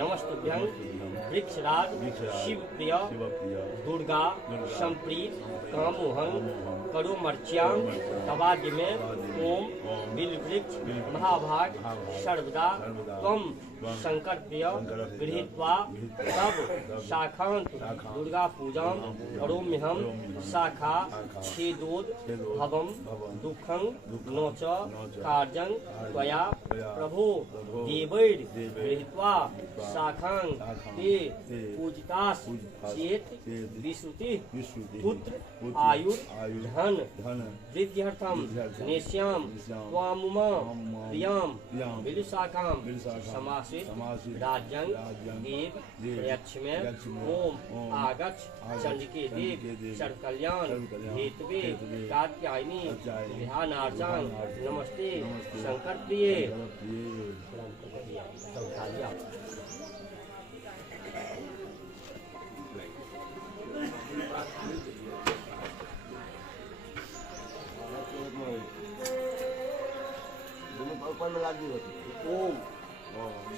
नमस्तुभ्यं वृक्षराज शिवप्रिय दुर्गा संप्रीत कामोहं करोमर्च्यां तवाद्य में ओम बिलवृक्ष महाभाग सर्वदा त्वं शंकर प्रिय गृहीत्वा तब शाखांत दुर्गा पूजां करोम्यहं शाखा छेदोद भवं दुःखं न च कार्यं त्वया प्रभो देवैर् गृहीत्वा शाखां ते पूजितास् चेत् विश्रुति पुत्र आयुर् धन वृद्ध्यर्थं नेष्यां त्वामुमा प्रियां बिलुशाखां समासित राज्यं देव प्रयच्छमे ओम आगच्छ चंडिके देव सर्वकल्याण हेतवे कात्यायनी ध्यानार्चां नमस्ते शंकर प्रिय। ओम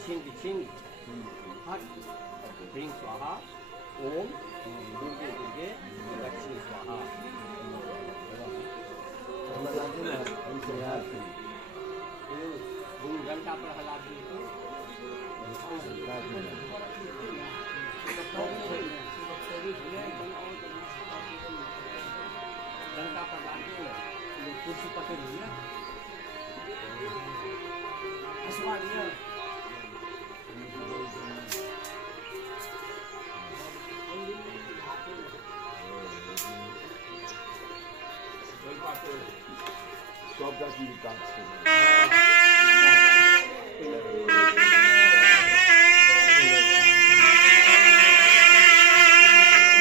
छिंग छिंग हट ह्रीं स्वाहा ओम दुर्गे दुर्गे लक्ष्मी स्वाहा। घंटा पर हला घंटा पर कुर्सी पकड़ लिया सब जाती विकास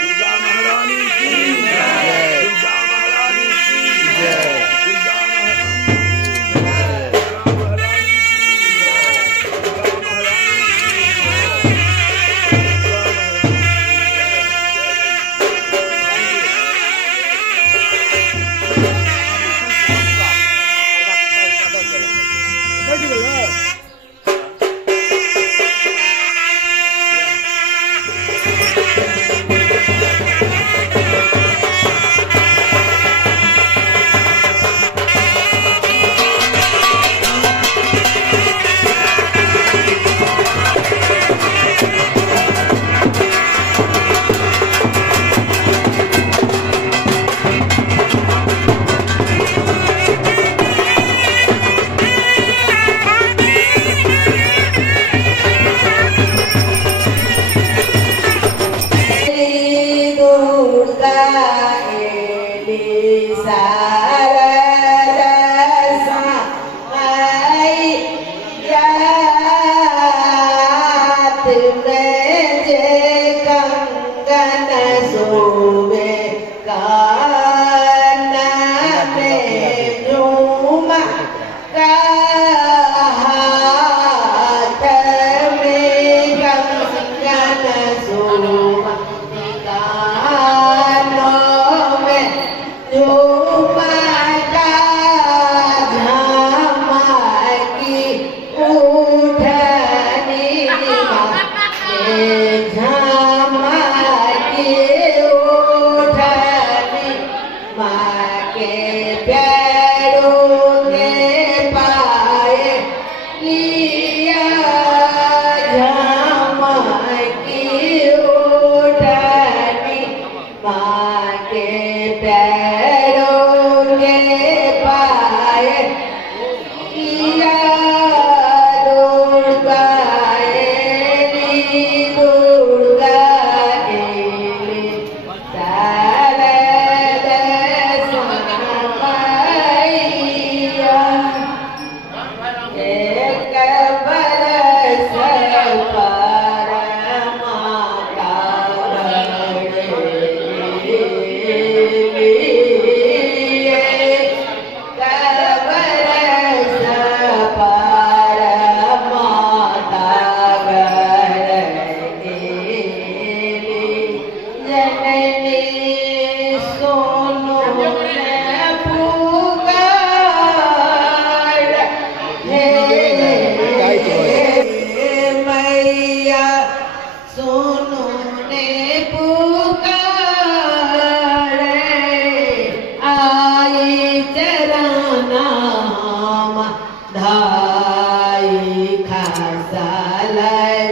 दुर्गा महारानी की जय, दुर्गा महारानी की जय, दुर्गा महारानी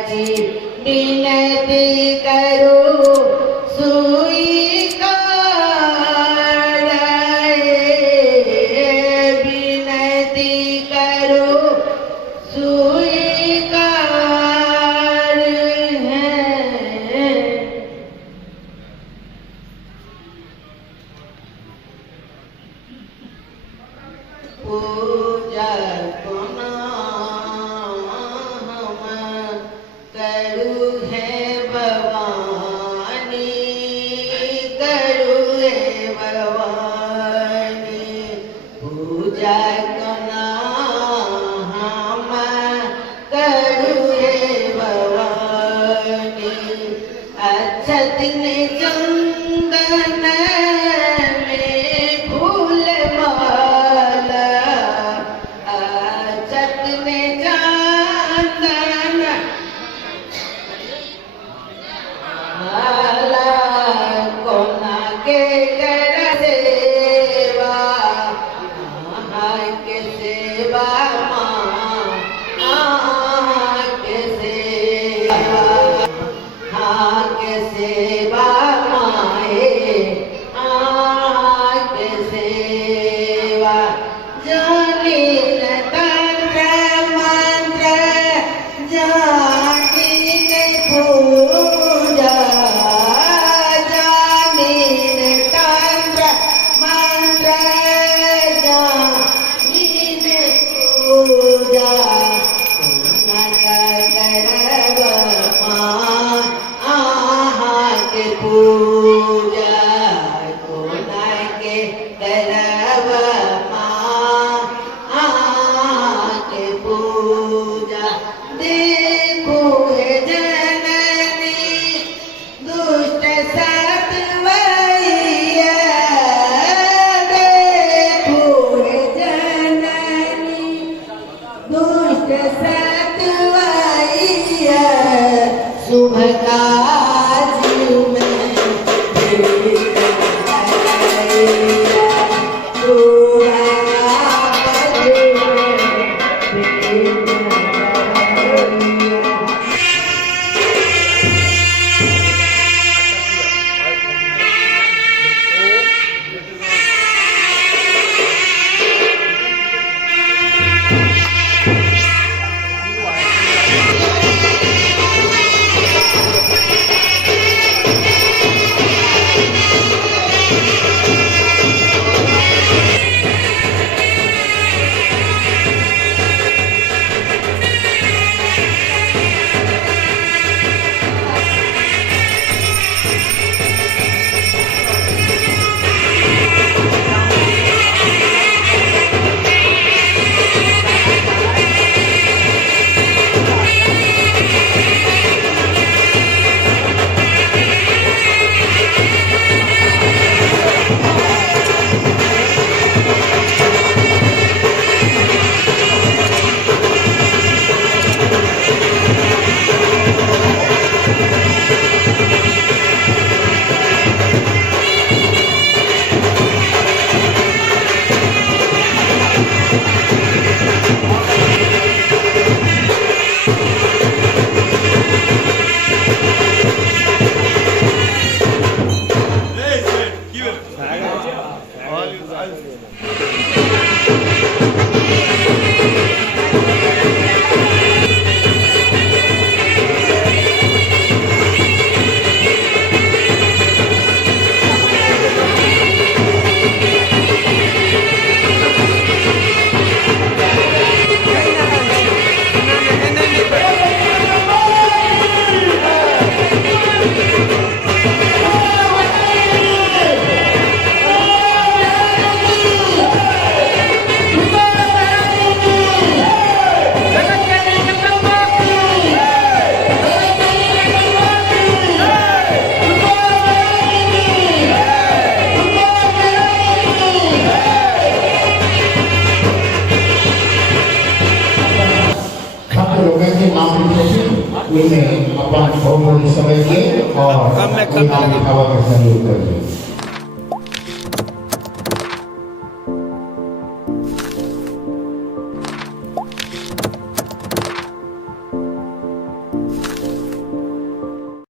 विनती करो स्वीकार विनती करो स्वीकार है पूजा गुना हम करू है भवानी करू है भवानी पूजा गुना हम करू है भवानी अक्षत ने चंदन में फूल माला अक्षत ने चंदन माला कोना के कर सेवा के सेवा माँ के सेवा के सेवा माए के सेवा जानी न तंत्र मंत्र जानी न पूजा जानी न तंत्र मंत्र जानी न पूजा के पूजा कोना के करब के पूजा देखो है जननी दुष्ट सतवैया देखो है जननी दुष्ट सतवैया शुभ काज में इन्हें अपना बहुमूल्य समय दिए और अपनी नाम लिखावा का सहयोग करिए।